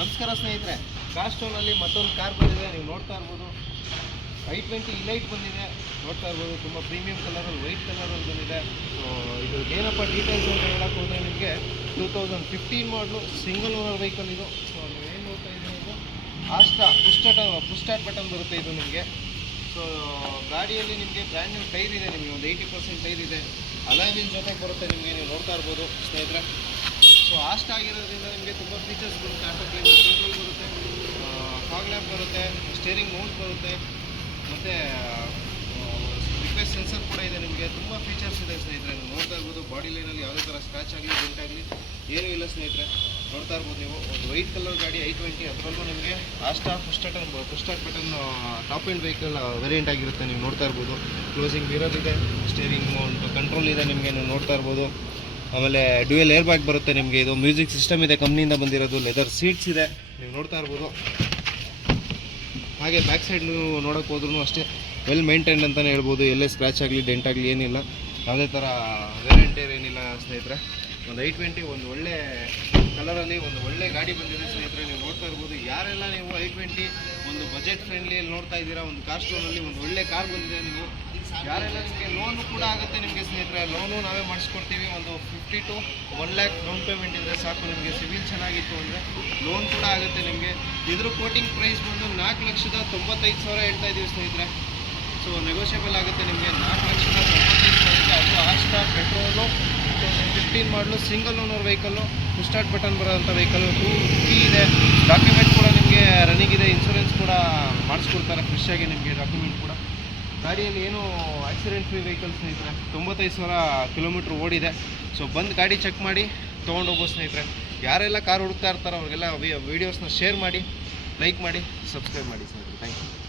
ನಮಸ್ಕಾರ ಸ್ನೇಹಿತರೆ, ಕಾಸ್ಟೋನಲ್ಲಿ ಮತ್ತೊಂದು ಕಾರ್ ಬಂದಿದೆ. ನೀವು ನೋಡ್ತಾ ಇರ್ಬೋದು, i20 ಇಲೈಟ್ ಬಂದಿದೆ. ನೋಡ್ತಾ ಇರ್ಬೋದು, ತುಂಬ ಪ್ರೀಮಿಯಂ ಕಲರಲ್ಲಿ, ವೈಟ್ ಕಲರಲ್ಲಿ ಬಂದಿದೆ. ಸೊ ಇದು ಏನಪ್ಪ ಡೀಟೇಲ್ಸ್ ಅಂತ ಹೇಳಕ್ಕೆ ಹೋದರೆ ನಿಮಗೆ 2015 ಮಾಡಲು ಸಿಂಗಲ್ ಓನರ್ ವೆಹಿಕಲ್ ಇದು. ಸೊ ನೀವೇನು ನೋಡ್ತಾ ಇದ್ದೀರಿ, ಇದು ಪುಷ್ ಸ್ಟಾರ್ಟ್ ಬಟನ್ ಬರುತ್ತೆ ಇದು ನಿಮಗೆ. ಸೊ ಗಾಡಿಯಲ್ಲಿ ನಿಮಗೆ ಬ್ರ್ಯಾಂಡ್ ನ್ಯೂ ಟೈರ್ ಇದೆ, ನಿಮಗೆ ಒಂದು 80% ಟೈರ್ ಇದೆ. ಅಲಾಯ್ ವೀಲ್ ಜೊತೆಗೆ ಬರುತ್ತೆ ನಿಮಗೆ, ನೀವು ನೋಡ್ತಾ ಇರ್ಬೋದು ಸ್ನೇಹಿತರೆ. ಸೊ ಆಸ್ಟ್ ಆಗಿರೋದ್ರಿಂದ ನಿಮಗೆ ತುಂಬ ಫೀಚರ್ಸ್ ಬರುತ್ತೆ. ಆಟೋ ಕ್ಲೈಮೇಟ್ ಕಂಟ್ರೋಲ್ ಬರುತ್ತೆ, ಫಾಗ್ ಲ್ಯಾಂಪ್ ಬರುತ್ತೆ, ಸ್ಟೇರಿಂಗ್ ಮೌಂಟ್ ಬರುತ್ತೆ, ಮತ್ತು ರಿಕ್ವೆಸ್ಟ್ ಸೆನ್ಸರ್ ಕೂಡ ಇದೆ. ನಿಮಗೆ ತುಂಬ ಫೀಚರ್ಸ್ ಇದೆ ಸ್ನೇಹಿತರೆ. ನೀವು ನೋಡ್ತಾ ಇರ್ಬೋದು, ಬಾಡಿ ಲೈನಲ್ಲಿ ಯಾವುದೇ ಥರ ಸ್ಕ್ರಾಚ್ ಆಗಲಿ, ಡೆಂಟ್ ಆಗಲಿ ಏನೂ ಇಲ್ಲ ಸ್ನೇಹಿತರೆ. ನೋಡ್ತಾ ಇರ್ಬೋದು ನೀವು, ಒಂದು ವೈಟ್ ಕಲರ್ ಗಾಡಿ i20, ಅದರಲ್ಲೂ ನಿಮಗೆ push start button top end vehicle variant ಆಗಿರುತ್ತೆ. ನೀವು ನೋಡ್ತಾ ಇರ್ಬೋದು, ಕ್ಲೋಸಿಂಗ್ ಮಿರರ್ ಇದೆ, ಸ್ಟೇರಿಂಗ್ ಮೌಂಟ್ ಕಂಟ್ರೋಲ್ ಇದೆ ನಿಮಗೆ, ನೀವು ನೋಡ್ತಾ ಇರ್ಬೋದು. ಆಮೇಲೆ ಡ್ಯುಯಲ್ ಏರ್ ಬ್ಯಾಗ್ ಬರುತ್ತೆ ನಿಮಗೆ. ಇದು ಮ್ಯೂಸಿಕ್ ಸಿಸ್ಟಮ್ ಇದೆ, ಕಂಪ್ನಿಯಿಂದ ಬಂದಿರೋದು. ಲೆದರ್ ಸೀಟ್ಸ್ ಇದೆ, ನೀವು ನೋಡ್ತಾ ಇರ್ಬೋದು. ಹಾಗೆ ಬ್ಯಾಕ್ ಸೈಡ್ ನೀವು ನೋಡೋಕೆ ಹೋದ್ರೂ ಅಷ್ಟೇ ವೆಲ್ ಮೇಂಟೈನ್ಡ್ ಅಂತಲೇ ಹೇಳ್ಬೋದು. ಎಲ್ಲೇ ಸ್ಕ್ರ್ಯಾಚ್ ಆಗಲಿ, ಡೆಂಟ್ ಆಗಲಿ ಏನಿಲ್ಲ, ಯಾವುದೇ ಥರ ವೇರಿಯಂಟೇರ್ ಏನಿಲ್ಲ ಸ್ನೇಹಿತರೆ. ಒಂದು i20 ಒಂದು ಒಳ್ಳೆ ಕಲರಲ್ಲಿ ಒಂದು ಒಳ್ಳೆ ಗಾಡಿ ಬಂದಿದೆ ಸ್ನೇಹಿತರೆ. ನೀವು ನೋಡ್ತಾ ಇರ್ಬೋದು, ಯಾರೆಲ್ಲ ನೀವು i20 ಒಂದು ಬಜೆಟ್ ಫ್ರೆಂಡ್ಲಿಯಲ್ಲಿ ನೋಡ್ತಾ ಇದ್ದೀರಾ, ಒಂದು ಕಾರ್ ಸ್ಟೋರಲ್ಲಿ ಒಂದು ಒಳ್ಳೆ ಕಾರ್ ಬಂದಿದೆ. ನೀವು ಯಾರೆಲ್ಲ ನಿಮಗೆ ಲೋನು ಕೂಡ ಆಗುತ್ತೆ ನಿಮಗೆ ಸ್ನೇಹಿತರೆ. ಲೋನು ನಾವೇ ಮಾಡಿಸ್ಕೊಡ್ತೀವಿ. ಒಂದು 50 to 1 lakh ಡೌನ್ ಪೇಮೆಂಟ್ ಇದ್ದರೆ ಸಾಕು. ನಿಮಗೆ ಸಿವಿಲ್ ಚೆನ್ನಾಗಿತ್ತು ಅಂದರೆ ಲೋನ್ ಕೂಡ ಆಗುತ್ತೆ ನಿಮಗೆ. ಇದ್ರ ಕೋಟಿಂಗ್ ಪ್ರೈಸ್ ಬಂದು 4,95,000 ಹೇಳ್ತಾ ಇದ್ದೀವಿ ಸ್ನೇಹಿತರೆ. ಸೊ ನೆಗೋಷಿಯಬಲ್ ಆಗುತ್ತೆ ನಿಮಗೆ. 4,95,000 ಅದು ಆಸ್ಟಾ ಪೆಟ್ರೋಲು 2015 ಮಾಡಲು single owner vehicle, push start button ಬರೋಂಥ ವೆಹಿಕಲ್ಲು, 2 ಕೀ ಇದೆ. ಡಾಕ್ಯುಮೆಂಟ್ ಕೂಡ ನಿಮಗೆ ರನ್ನಿಂಗ್ ಇದೆ, ಇನ್ಶೂರೆನ್ಸ್ ಕೂಡ ಮಾಡಿಸ್ಕೊಡ್ತಾರೆ ಫ್ರೆಶ್ ಆಗಿ ನಿಮಗೆ ಡಾಕ್ಯುಮೆಂಟ್ ಕೂಡ. ಗಾಡಿಯಲ್ಲಿ ಏನು ಆಕ್ಸಿಡೆಂಟ್ ಫ್ರೀ ವೆಹಿಕಲ್ ಸ್ನೇಹಿತರೆ. 95,000 ಕಿಲೋಮೀಟ್ರ್ ಓಡಿದೆ. ಸೊ ಬಂದು ಗಾಡಿ ಚೆಕ್ ಮಾಡಿ ತೊಗೊಂಡೋಗೋ ಸ್ನೇಹಿತರೆ. ಯಾರೆಲ್ಲ ಕಾರ್ ಹುಡುಕ್ತಾ ಇರ್ತಾರೋ ಅವ್ರಿಗೆಲ್ಲ ವೀಡಿಯೋಸ್ನ ಶೇರ್ ಮಾಡಿ, ಲೈಕ್ ಮಾಡಿ, ಸಬ್ಸ್ಕ್ರೈಬ್ ಮಾಡಿ ಸ್ನೇಹಿತರೆ. Thank you.